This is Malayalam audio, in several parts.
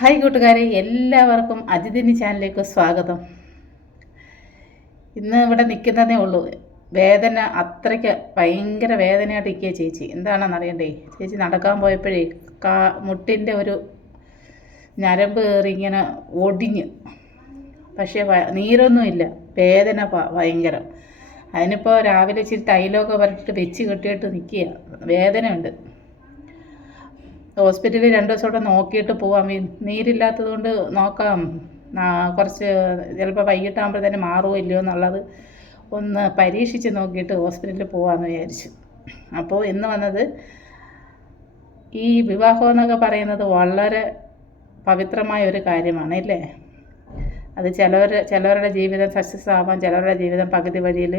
ഹായ് കൂട്ടുകാരെ എല്ലാവർക്കും അതിഥിനി ചാനലിലേക്ക് സ്വാഗതം. ഇന്ന് ഇവിടെ നിൽക്കുന്നതേ ഉള്ളൂ. വേദന അത്രയ്ക്ക് ഭയങ്കര വേദനയായിട്ട് ഇരിക്കുക ചേച്ചി. എന്താണെന്ന് അറിയണ്ടേ? ചേച്ചി നടക്കാൻ പോയപ്പോഴേ കാ മുട്ടിന്റെ ഒരു ഞരമ്പ് കയറി ഇങ്ങനെ ഒടിഞ്ഞ്. പക്ഷേ നീരൊന്നുമില്ല വേദന ഭയങ്കരം. അതിനിപ്പോൾ രാവിലെ ഇച്ചിരി തൈലമൊക്കെ പറഞ്ഞിട്ട് വെച്ച് കെട്ടിയിട്ട് നിൽക്കുക വേദനയുണ്ട്. ഹോസ്പിറ്റലിൽ രണ്ട് ദിവസം നോക്കിയിട്ട് പോവാം. നീരില്ലാത്തത് കൊണ്ട് നോക്കാം. കുറച്ച് ചിലപ്പോൾ വൈകിട്ടാകുമ്പോൾ മാറുമോ ഇല്ലയോ എന്നുള്ളത് ഒന്ന് പരീക്ഷിച്ച് നോക്കിയിട്ട് ഹോസ്പിറ്റലിൽ പോകാമെന്ന് വിചാരിച്ചു. അപ്പോൾ ഇന്ന് വന്നത് ഈ വിവാഹം എന്നൊക്കെ പറയുന്നത് വളരെ പവിത്രമായ ഒരു കാര്യമാണ് അല്ലേ? അത് ചിലവർ ചിലവരുടെ ജീവിതം സക്സസ് ആവാം ചിലവരുടെ ജീവിതം പകുതി വഴിയിൽ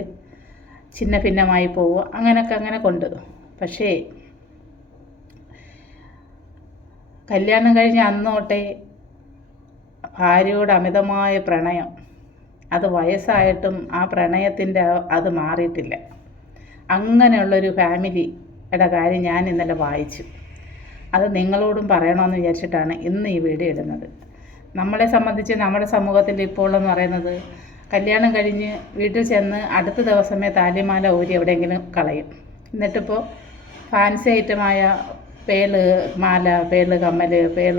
ഛിന്ന ഭിന്നമായി പോവുക. അങ്ങനെയൊക്കെ അങ്ങനെ കൊണ്ട്. പക്ഷേ കല്യാണം കഴിഞ്ഞ അന്ന് തൊട്ടേ ഭാര്യയോട് അമിതമായ പ്രണയം. അത് വയസ്സായിട്ടും ആ പ്രണയത്തിന്റെ അത് മാറിയിട്ടില്ല. അങ്ങനെയുള്ളൊരു ഫാമിലിയുടെ കാര്യം ഞാൻ ഇന്നലെ വായിച്ചു. അത് നിങ്ങളോടും പറയണമെന്ന് വിചാരിച്ചിട്ടാണ് ഇന്ന് ഈ വീഡിയോ ഇടുന്നത്. നമ്മളെ സംബന്ധിച്ച് നമ്മുടെ സമൂഹത്തിൽ ഇപ്പോൾ എന്ന് പറയുന്നത് കല്യാണം കഴിഞ്ഞ് വീട്ടിൽ ചെന്ന് അടുത്ത ദിവസമേ താലിമാല ഊരി എവിടെയെങ്കിലും കളയും. എന്നിട്ടിപ്പോൾ ഫാൻസി ഐറ്റമായ പേൾ മാല പേൾ കമ്മൽ പേൾ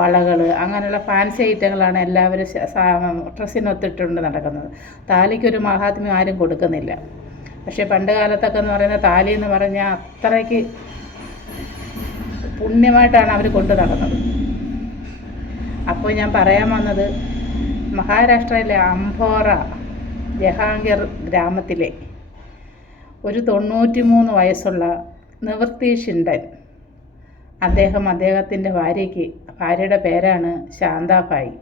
വളകൾ അങ്ങനെയുള്ള ഫാൻസി ഐറ്റങ്ങളാണ് എല്ലാവരും ഡ്രസ്സിനൊത്തിട്ടുണ്ട് നടക്കുന്നത്. താലിക്കൊരു മഹാത്മ്യം ആരും കൊടുക്കുന്നില്ല. പക്ഷേ പണ്ട് കാലത്തൊക്കെ എന്ന് പറയുന്ന താലി എന്ന് പറഞ്ഞാൽ അത്രയ്ക്ക് പുണ്യമായിട്ടാണ് അവർ കൊണ്ടു നടന്നത്. അപ്പോൾ ഞാൻ പറയാൻ വന്നത് മഹാരാഷ്ട്രയിലെ അംഫോറ ജഹാംഗീർ ഗ്രാമത്തിലെ ഒരു തൊണ്ണൂറ്റി മൂന്ന് വയസ്സുള്ള നിവൃത്തി ഷിൻഡൻ അദ്ദേഹം അദ്ദേഹത്തിന്റെ ഭാര്യയ്ക്ക് ഭാര്യയുടെ പേരാണ് ശാന്താഭായി.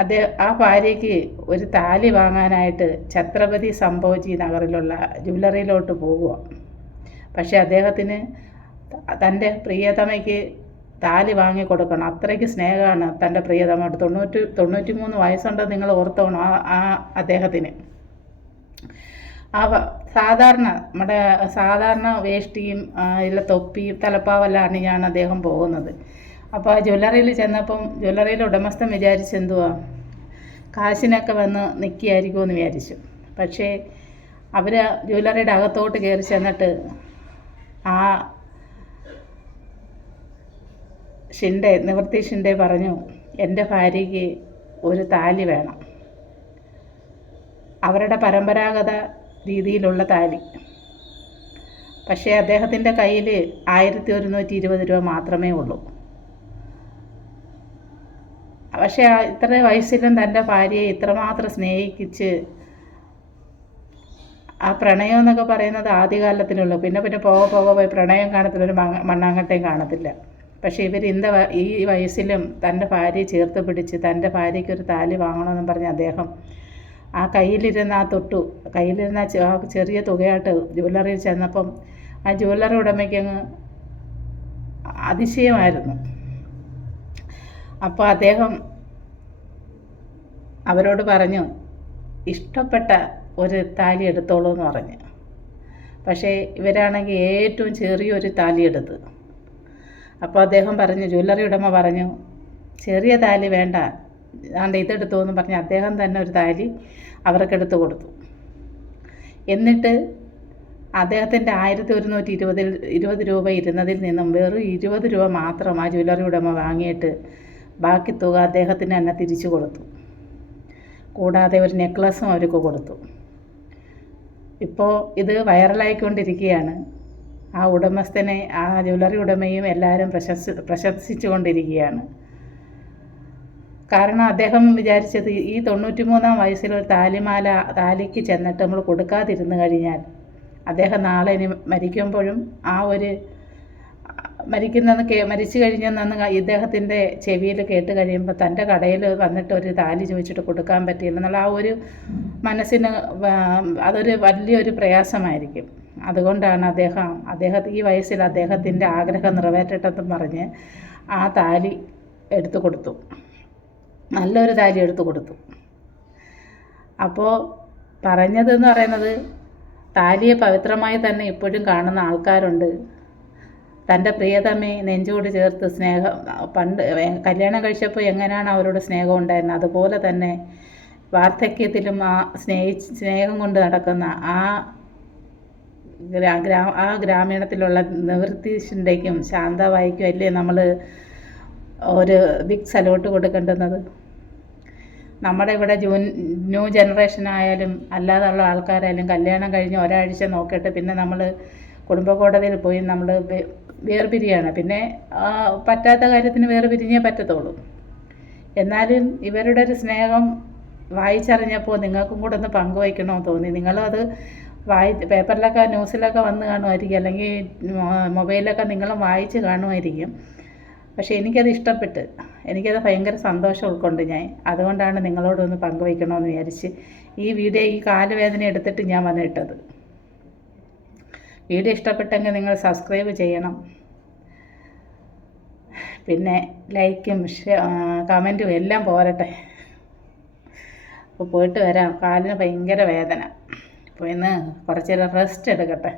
അദ്ദേഹം ആ ഭാര്യയ്ക്ക് ഒരു താലി വാങ്ങാനായിട്ട് ഛത്രപതി സംഭവജി നഗറിലുള്ള ജ്വല്ലറിയിലോട്ട് പോകുക പക്ഷേ അദ്ദേഹത്തിന് തന്റെ പ്രിയതമയ്ക്ക് താലി വാങ്ങി കൊടുക്കണം. അത്രയ്ക്ക് സ്നേഹമാണ് തന്റെ പ്രിയതമയോട് തൊണ്ണൂറ്റി തൊണ്ണൂറ്റി മൂന്ന് വയസ്സുണ്ടെന്ന് നിങ്ങൾ ഓർത്തോണം ആ ആ അദ്ദേഹത്തിന്. ആ വ- സാധാരണ നമ്മുടെ സാധാരണ വേഷ്ടിയും ഇല്ല തൊപ്പിയും തലപ്പാവെല്ലാം അണിഞ്ഞാണ് അദ്ദേഹം പോകുന്നത്. അപ്പോൾ ആ ജ്വല്ലറിയിൽ ചെന്നപ്പം ജ്വല്ലറിയിലെ ഉടമസ്ഥൻ വിചാരിച്ചെന്തുവാ കാശിനൊക്കെ വന്ന് നിൽക്കുകയായിരിക്കുമെന്ന് വിചാരിച്ചു. പക്ഷേ അവർ ജ്വല്ലറിയുടെ അകത്തോട്ട് കയറി ചെന്നിട്ട് ആ ഷിൻഡെ നിവൃത്തി ഷിൻഡെ പറഞ്ഞു എന്റെ ഭാര്യയ്ക്ക് ഒരു താലി വേണം. അവരുടെ പരമ്പരാഗത രീതിയിലുള്ള താലി. പക്ഷേ അദ്ദേഹത്തിന്റെ കയ്യിൽ ആയിരത്തി ഒരുന്നൂറ്റി ഇരുപത് രൂപ മാത്രമേ ഉള്ളൂ. പക്ഷേ ഇത്ര വയസ്സിലും തന്റെ ഭാര്യയെ ഇത്രമാത്രം സ്നേഹിച്ച് ആ പ്രണയം എന്നൊക്കെ പറയുന്നത് ആദ്യകാലത്തിലുള്ളൂ പിന്നെ പിന്നെ പോക പോക പോയി പ്രണയം കാണത്തില്ല ഒരു മണ്ണാങ്കട്ടയും കാണത്തില്ല. പക്ഷേ ഇവർ ഇന്ത ഈ വയസ്സിലും തന്റെ ഭാര്യയെ ചേർത്ത് പിടിച്ച് തന്റെ ഭാര്യയ്ക്ക് ഒരു താലി വാങ്ങണമെന്നും പറഞ്ഞ് അദ്ദേഹം ആ കയ്യിലിരുന്ന ആ തൊട്ടു കയ്യിലിരുന്ന ആ ചെറിയ തുകയായിട്ട് ജ്വല്ലറിയിൽ ചെന്നപ്പം ആ ജ്വല്ലറി ഉടമയ്ക്ക് അങ്ങ് അതിശയമായിരുന്നു. അപ്പോൾ അദ്ദേഹം അവരോട് പറഞ്ഞു ഇഷ്ടപ്പെട്ട ഒരു താലി എടുത്തോളൂ എന്ന് പറഞ്ഞു. പക്ഷേ ഇവരാണെങ്കിൽ ഏറ്റവും ചെറിയൊരു താലി എടുത്ത്. അപ്പോൾ അദ്ദേഹം പറഞ്ഞു ജ്വല്ലറി ഉടമ പറഞ്ഞു ചെറിയ താലി വേണ്ട ആണ്ട് ഇതെടുത്തു എന്ന് പറഞ്ഞ് അദ്ദേഹം തന്നെ ഒരു താലി അവർക്കെടുത്ത് കൊടുത്തു. എന്നിട്ട് അദ്ദേഹത്തിന്റെ ആയിരത്തി ഒരുന്നൂറ്റി ഇരുപതിൽ ഇരുപത് രൂപ ഇരുന്നതിൽ നിന്നും വെറും ഇരുപത് രൂപ മാത്രം ആ ജ്വല്ലറി ഉടമ വാങ്ങിയിട്ട് ബാക്കി തുക അദ്ദേഹത്തിന് തന്നെ തിരിച്ചു കൊടുത്തു. കൂടാതെ ഒരു നെക്ലസും അവർക്ക് കൊടുത്തു. ഇപ്പോൾ ഇത് വൈറലായിക്കൊണ്ടിരിക്കുകയാണ്. ആ ഉടമസ്ഥനെ ആ ജ്വല്ലറി ഉടമയും എല്ലാവരും പ്രശംസി പ്രശംസിച്ചുകൊണ്ടിരിക്കുകയാണ്. കാരണം അദ്ദേഹം വിചാരിച്ചത് ഈ തൊണ്ണൂറ്റി മൂന്നാം വയസ്സിൽ ഒരു താലിമാല താലിക്ക് ചെന്നിട്ട് നമ്മൾ കൊടുക്കാതിരുന്നു കഴിഞ്ഞാൽ അദ്ദേഹം നാളെ ഇനി മരിക്കുമ്പോഴും ആ ഒരു മരിക്കുന്നെന്ന് കേ മരിച്ചു കഴിഞ്ഞെന്ന് ഇദ്ദേഹത്തിന്റെ ചെവിയിൽ കേട്ട് കഴിയുമ്പോൾ തന്റെ കടയിൽ വന്നിട്ട് ഒരു താലി ചോദിച്ചിട്ട് കൊടുക്കാൻ പറ്റില്ല ആ ഒരു മനസ്സിന് അതൊരു വലിയൊരു പ്രയാസമായിരിക്കും. അതുകൊണ്ടാണ് അദ്ദേഹം അദ്ദേഹം ഈ വയസ്സിൽ അദ്ദേഹത്തിന്റെ ആഗ്രഹം നിറവേറ്റട്ടെന്നും പറഞ്ഞ് ആ താലി എടുത്തു കൊടുത്തു. നല്ലൊരു താലി എടുത്തു കൊടുത്തു. അപ്പോൾ പറഞ്ഞതെന്ന് പറയുന്നത് താലിയെ പവിത്രമായി തന്നെ ഇപ്പോഴും കാണുന്ന ആൾക്കാരുണ്ട്. തന്റെ പ്രിയതമ്മയെ നെഞ്ചോട് ചേർത്ത് സ്നേഹം പണ്ട് കല്യാണം കഴിച്ചപ്പോൾ എങ്ങനെയാണ് അവരോട് സ്നേഹം ഉണ്ടായിരുന്നത്? അതുപോലെ തന്നെ വാർദ്ധക്യത്തിലും ആ സ്നേഹിച്ച് സ്നേഹം കൊണ്ട് നടക്കുന്ന ആ ഗ്രാ ആ ഗ്രാമീണത്തിലുള്ള നിവൃത്തീഷിന്റെക്കും ശാന്തവായിക്കും അല്ലേ നമ്മൾ ഒരു ബിഗ് സലൂട്ട് കൊടുക്കേണ്ടുന്നത്. നമ്മുടെ ഇവിടെ ജൂൻ ന്യൂ ജനറേഷൻ ആയാലും അല്ലാതുള്ള ആൾക്കാരായാലും കല്യാണം കഴിഞ്ഞ് ഒരാഴ്ച നോക്കിയിട്ട് പിന്നെ നമ്മൾ കുടുംബ കോടതിയിൽ പോയി നമ്മൾ വേർപിരിയാണ്. പിന്നെ പറ്റാത്ത കാര്യത്തിന് വേർപിരിഞ്ഞേ പറ്റത്തുള്ളൂ. എന്നാലും ഇവരുടെ ഒരു സ്നേഹം വായിച്ചറിഞ്ഞപ്പോൾ നിങ്ങൾക്കും കൂടെ ഒന്ന് പങ്കുവയ്ക്കണമെന്ന് തോന്നി. നിങ്ങളും അത് വായി പേപ്പറിലൊക്കെ ന്യൂസിലൊക്കെ വന്ന് കാണുമായിരിക്കും. അല്ലെങ്കിൽ മൊബൈലിലൊക്കെ നിങ്ങളും വായിച്ച് കാണുമായിരിക്കും. പക്ഷേ എനിക്കത് ഇഷ്ടപ്പെട്ട്. എനിക്കത് ഭയങ്കര സന്തോഷം ഉൾക്കൊണ്ട് ഞാൻ അതുകൊണ്ടാണ് നിങ്ങളോടൊന്ന് പങ്കുവയ്ക്കണമെന്ന് വിചാരിച്ച് ഈ വീഡിയോ ഈ കാലുവേദന എടുത്തിട്ട് ഞാൻ വന്നിട്ടത്. വീഡിയോ ഇഷ്ടപ്പെട്ടെങ്കിൽ നിങ്ങൾ സബ്സ്ക്രൈബ് ചെയ്യണം. പിന്നെ ലൈക്കും കമന്റും എല്ലാം പോരട്ടെ. അപ്പോൾ പോയിട്ട് വരാം. കാലിന് ഭയങ്കര വേദന. അപ്പോൾ ഇന്ന് കുറച്ച് നേരം റെസ്റ്റ് എടുക്കട്ടെ.